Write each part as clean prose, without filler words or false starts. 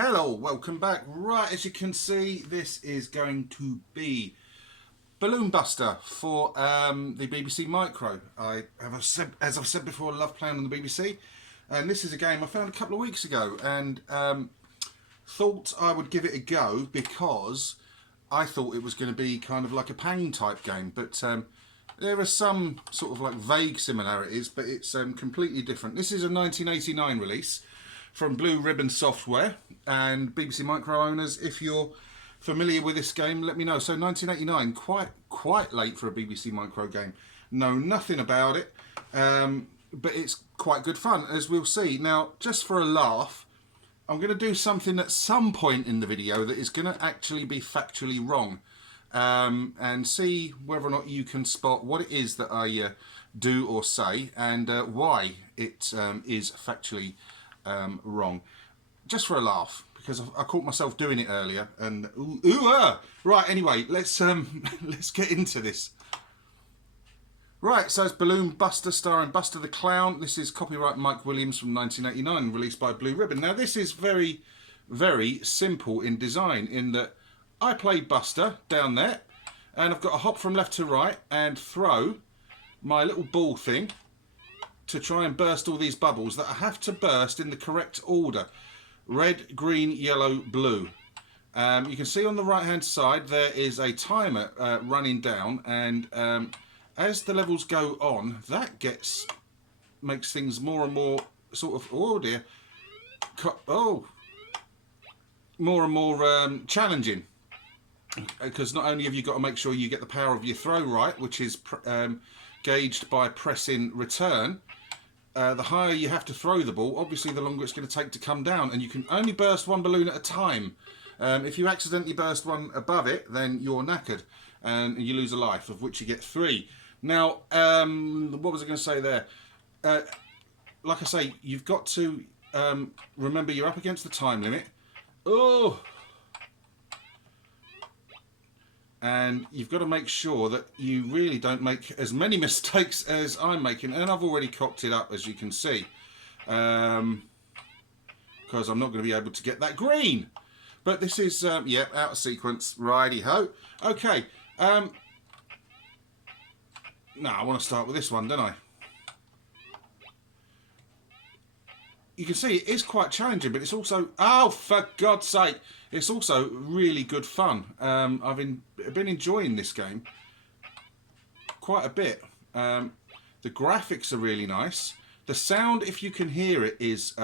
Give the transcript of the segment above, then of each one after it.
Hello, welcome back. Right, as you can see, this is going to be Balloon Buster for the BBC Micro. As I've said before, I love playing on the BBC, and this is a game I found a couple of weeks ago, and thought I would give it a go because I thought it was going to be kind of like a Pang type game, but there are some sort of like vague similarities, but it's completely different. This is a 1989 release from Blue Ribbon Software, and BBC Micro owners, if you're familiar with this game, let me know. So 1989, quite late for a BBC Micro game. Know nothing about it, but it's quite good fun, as we'll see. Now, just for a laugh, I'm going to do something at some point in the video that is going to actually be factually wrong, and see whether or not you can spot what it is that I do or say, and why it is factually wrong. Just for a laugh, because I caught myself doing it earlier, and right. Anyway, let's let's get into this. Right, so it's Balloon Buster starring Buster the Clown. This is copyright Mike Williams from 1989, released by Blue Ribbon. Now this is very, very simple in design, in that I play Buster down there, and I've got to hop from left to right and throw my little ball thing to try and burst all these bubbles that I have to burst in the correct order. Red, green, yellow, blue. You can see on the right hand side there is a timer running down, and as the levels go on, that makes things more and more sort of, more and more challenging, because not only have you got to make sure you get the power of your throw right, which is gauged by pressing return. The higher you have to throw the ball, obviously the longer it's going to take to come down, and you can only burst one balloon at a time. If you accidentally burst one above it, then you're knackered and you lose a life, of which you get 3. Now, what was I going to say there? Like I say, you've got to remember you're up against the time limit. And you've got to make sure that you really don't make as many mistakes as I'm making, and I've already cocked it up, as you can see, because I'm not going to be able to get that green. But this is yeah, out of sequence. Righty ho. Okay. Now I want to start with this one, don't I? You can see it is quite challenging, but it's also, oh, for God's sake, it's also really good fun. I've been enjoying this game quite a bit. The graphics are really nice. The sound, if you can hear it, is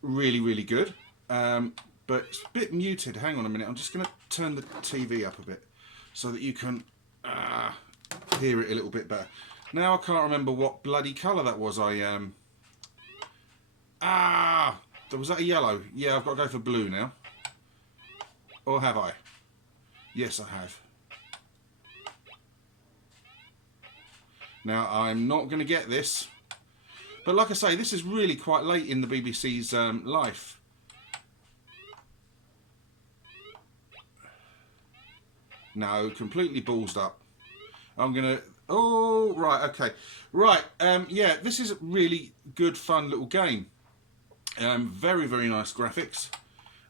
really, really good. But it's a bit muted. Hang on a minute. I'm just going to turn the TV up a bit so that you can hear it a little bit better. Now I can't remember what bloody colour that was. Was that a yellow? Yeah, I've got to go for blue now. Or have I? Yes, I have. Now, I'm not going to get this. But like I say, this is really quite late in the BBC's life. No, completely ballsed up. I'm going to... Oh, right, okay. Right, yeah, this is a really good, fun little game. Very, very nice graphics.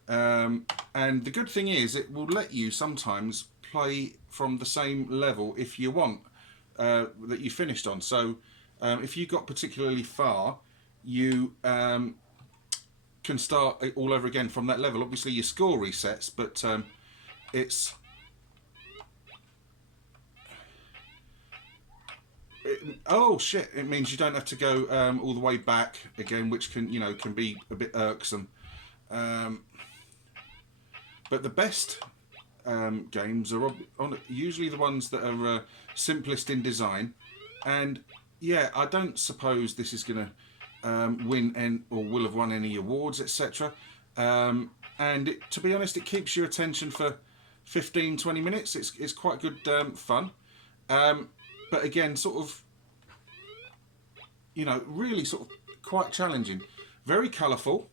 And the good thing is it will let you sometimes play from the same level if you want, that you finished on. So if you got particularly far, you can start it all over again from that level. Obviously your score resets, but it's... oh shit, it means you don't have to go all the way back again, which can be a bit irksome. But the best games are usually the ones that are simplest in design, and yeah, I don't suppose this is going to win or will have won any awards, etc. And to be honest, it keeps your attention for 15-20 minutes. It's quite good fun. But again, sort of, really sort of quite challenging. Very colourful,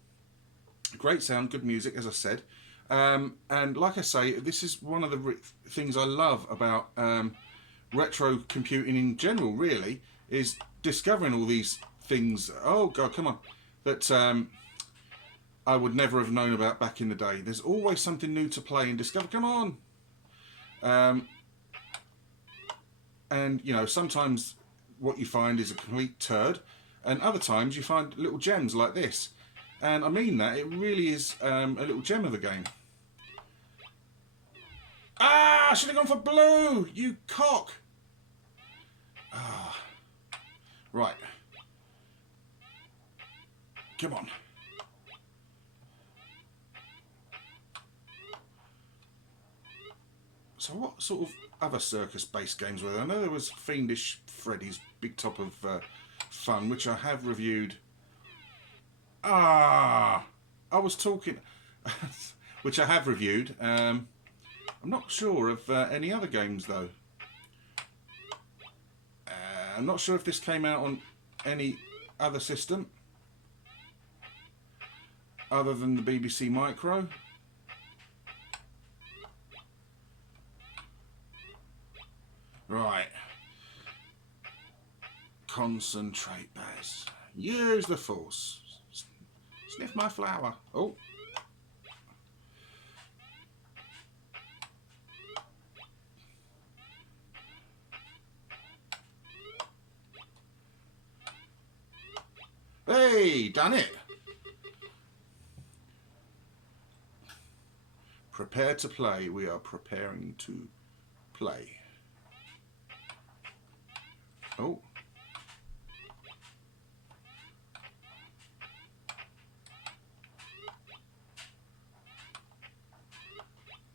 great sound, good music, as I said. And like I say, this is one of the things I love about retro computing in general, really, is discovering all these things. Oh, God, come on. That I would never have known about back in the day. There's always something new to play and discover. Come on. And, you know, sometimes what you find is a complete turd, and other times you find little gems like this. And I mean that, it really is a little gem of a game. Ah, I should have gone for blue, you cock. Ah. Right. Come on. So what sort of other circus-based games were there? I know there was Fiendish Freddy's Big Top of Fun, which I have reviewed. Ah, I was talking, which I have reviewed. I'm not sure of any other games though. I'm not sure if this came out on any other system other than the BBC Micro. Right. Concentrate, Baz. Use the force. Sniff my flower. Oh. Hey, done it. Prepare to play. We are preparing to play. Oh.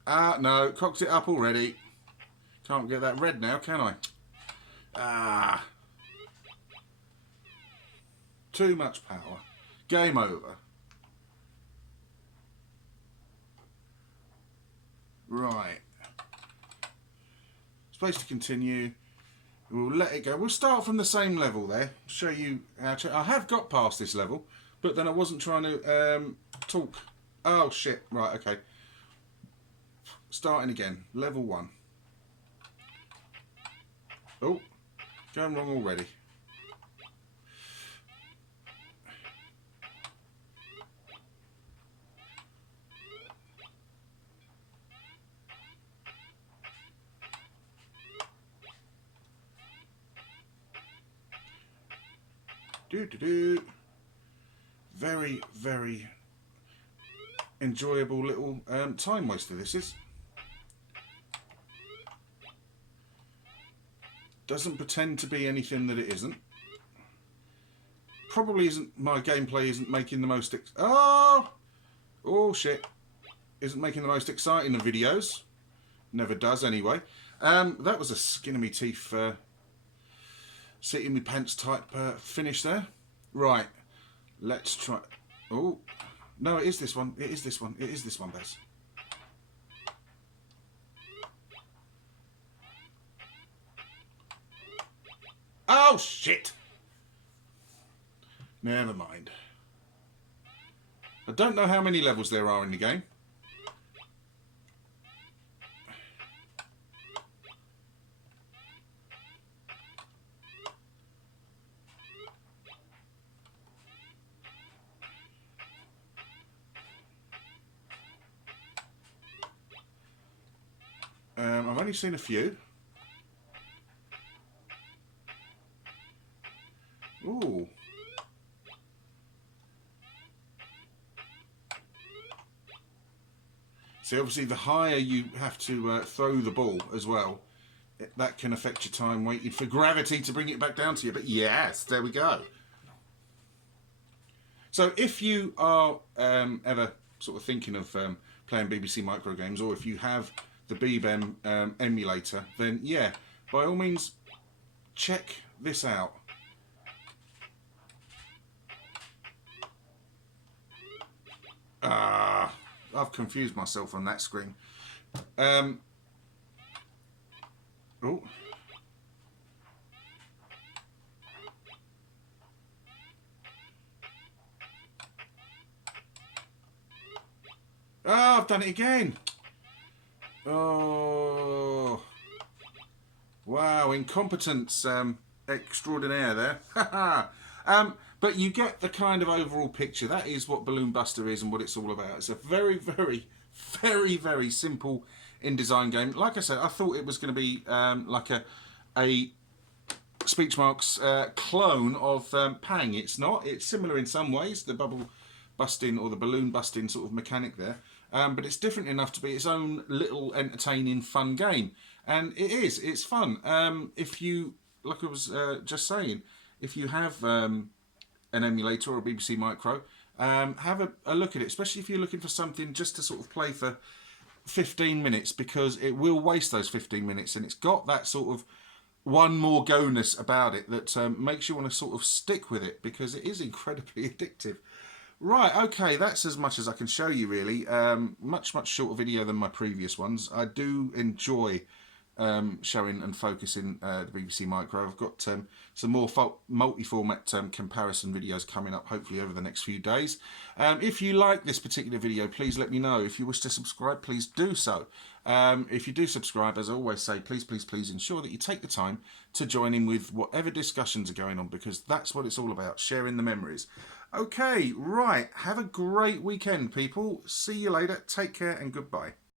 Ah, no, cocked it up already. Can't get that red now, can I? Ah. Too much power. Game over. Right. Space to continue. We'll let it go. We'll start from the same level there. Show you how to... I have got past this level, but then I wasn't trying to talk. Oh, shit. Right, okay. Starting again. Level 1. Oh, going wrong already. Very, very enjoyable little time waster this is. Doesn't pretend to be anything that it isn't. Probably isn't, my gameplay isn't making the most, oh shit, isn't making the most exciting of videos. Never does anyway. That was a skin of me teeth, sit in my pants type finish there. Right, let's try. Oh, no, it is this one. It is this one. It is this one, Bez. Oh, shit. Never mind. I don't know how many levels there are in the game. I've only seen a few. Ooh. See, obviously, the higher you have to throw the ball as well, that can affect your time waiting for gravity to bring it back down to you. But yes, there we go. So if you are ever sort of thinking of playing BBC Micro games, or if you have the Beeb emulator, then yeah, by all means, check this out. I've confused myself on that screen. Oh. Oh, I've done it again. Oh. Wow, incompetence extraordinaire there. But But you get the kind of overall picture. That is what Balloon Buster is and what it's all about. It's a very, very, very, very simple in design game. Like I said, I thought it was going to be like a Speech Marks clone of Pang. It's not. It's similar in some ways, the bubble busting or the balloon busting sort of mechanic there. But it's different enough to be its own little entertaining, fun game. And it is. It's fun. If you, like I was just saying, if you have an emulator or a BBC Micro, have a look at it, especially if you're looking for something just to sort of play for 15 minutes, because it will waste those 15 minutes, and it's got that sort of one more go-ness about it that makes you want to sort of stick with it, because it is incredibly addictive. Right, okay, that's as much as I can show you, really. Much shorter video than my previous ones. I do enjoy showing and focusing the BBC Micro. I've got some more multi-format comparison videos coming up, hopefully over the next few days. If you like this particular video, please let me know. If you wish to subscribe, please do so. If you do subscribe, as I always say, please ensure that you take the time to join in with whatever discussions are going on, because that's what it's all about, sharing the memories. Okay, right, have a great weekend, people. See you later, take care, and goodbye.